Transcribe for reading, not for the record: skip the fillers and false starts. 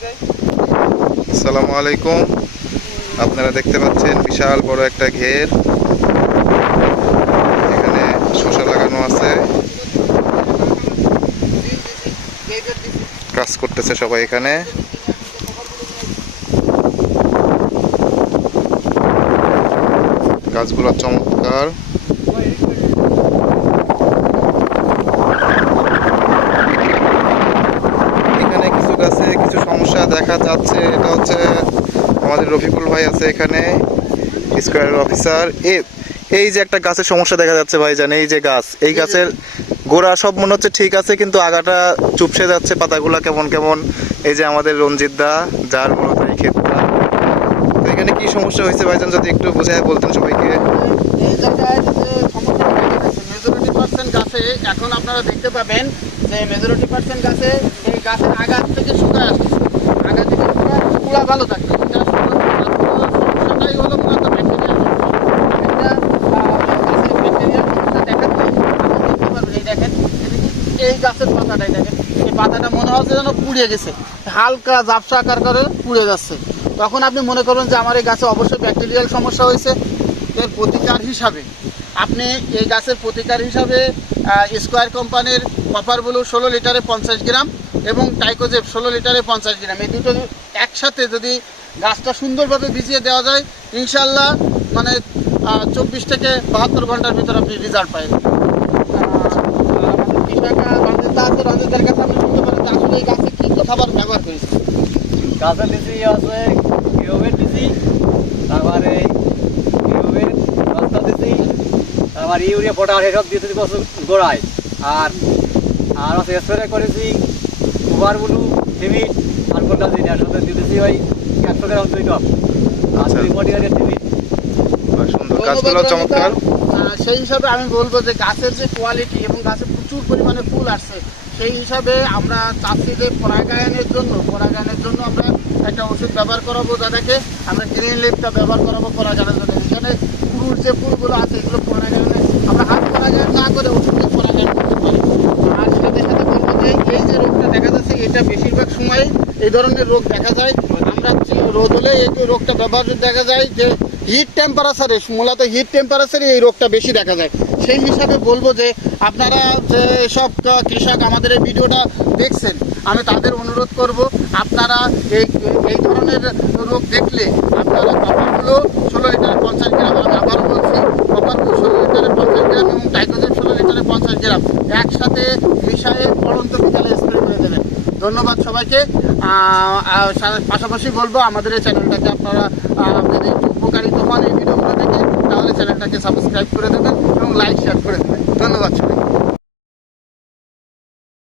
আসসালামু আলাইকুম। আপনারা দেখতে পাচ্ছেন বিশাল বড় একটা ঘের, এখানে শসা লাগানো আছে, কাজ করতেছে সবাই এখানে। গাছগুলো চমৎকার। এখানে কিছু গাছে কিছু সমস্যা দেখা যাচ্ছে। এটা হচ্ছে আমাদের রফিকুল ভাই আছে এখানে, স্কোয়ার অফিসার। এই যে একটা গাছের সমস্যা দেখা যাচ্ছে ভাইজান, এই যে গাছ, এই গাছের গোড়া সব মনে হচ্ছে ঠিক আছে, কিন্তু আগাটা চুপসে যাচ্ছে, পাতাগুলা কেমন কেমন। এই যে আমাদের রঞ্জিত দা, যার মূলত এই ক্ষেতটা। তো এখানে কি সমস্যা হয়েছে ভাইজান, যদি একটু বুঝায় বলতেন সবাইকে। এই জায়গায় যে সমস্যা মেজরিটি পার্সেন্ট গাছে এখন আপনারা দেখতে পাবেন যে মেজরিটি পার্সেন্ট গাছে এই গাছের আগার থেকে শুকায় আসছে, আগা থেকে পুরা ভালো থাকবে। সমস্যাটাই হলো মূলত ব্যাকটেরিয়া। এই গাছের পাতাটাই দেখেন, এই পাতাটা মনে হচ্ছে যেন পুড়ে গেছে, হালকা ঝাপসা আকার করে পুড়ে যাচ্ছে। তখন আপনি মনে করবেন যে আমার এই গাছে অবশ্যই ব্যাকটেরিয়াল সমস্যা হয়েছে। এর প্রতিকার হিসাবে আপনি এই গাছের প্রতিকার হিসাবে স্কোয়ার কোম্পানির কপার ব্লু 16 লিটারে 50 গ্রাম এবং টাইকোজেব 16 লিটারে 50 গ্রাম, এই দুটো একসাথে যদি গাছটা সুন্দরভাবে ভিজিয়ে দেওয়া যায়, ইনশাল্লাহ মানে 24 থেকে 72 ঘন্টার ভিতরে আপনি রেজাল্ট পাবেন। রঞ্জিতার কাছে আপনি শুনতে পারেন যে আসলে এই গাছে কী কী খাবার ব্যবহার করেছে। গাছের লিচি আছে কিউবের লিচি, তারপরে কিউবের দস্তা দিচ্ছি, তারপর ইউরিয়া পটাশ এসব দিয়েছি গোড়ায়। আর আর হচ্ছে স্প্রে করেছি গোবার ব্লু সিমিট আর গোল্ডা দিন, এর সাথে দিতেছি ওই 100 গ্রাম 2 টপ আর 2 মডিয়ারের সিমিট। সুন্দর, গাছগুলো চমৎকার। সেই হিসাবে আমি বলবো যে গাছের যে কোয়ালিটি এবং গাছে প্রচুর পরিমাণে ফুল আসছে, সেই হিসাবে আমরা চাচ্ছি যে পরাগায়নের জন্য আমরা একটা ওষুধ ব্যবহার করাবো, যাদেরকে আমরা গ্রিন লিফটা ব্যবহার করাবো পরাগায়নের জন্য। এখানে পুরুষ যে ফুলগুলো আছে এগুলো পরাগায়নে আমরা হাত পরাগায়ন না করে ওষুধে পরাগায়ন করতে পারি। আর সাথে সাথে বলবো যে এই যে রোগটা দেখা যাচ্ছে, এটা বেশিরভাগ সময় এই ধরনের রোগ দেখা যায়। আমরা রোদ হলে এই রোগটা ব্যবহার দেখা যায় যে হিট টেম্পারেচারে, মূলত হিট টেম্পারেচারে এই রোগটা বেশি দেখা যায়। সেই হিসাবে বলবো যে আপনারা যে সব কৃষক আমাদের এই ভিডিওটা দেখছেন, আমি তাদের অনুরোধ করব, আপনারা এই ধরনের রোগ দেখলে আপনারা কপারগুলো 16 লিটারে 50 গ্রাম, আমি আবারও বলছি কপারগুলো 16 লিটারে 50 গ্রাম এবং টাইকোজেব 16 লিটারে 50 গ্রাম একসাথে মিশিয়ে পড়ন্ত বিকালে স্প্রে করে দেবেন। ধন্যবাদ সবাইকে। পাশাপাশি বলবো আমাদের এই চ্যানেলটাকে আপনারা যদি একটু উপকারিত হন এই ভিডিওগুলো দেখে, তাহলে চ্যানেলটাকে সাবস্ক্রাইব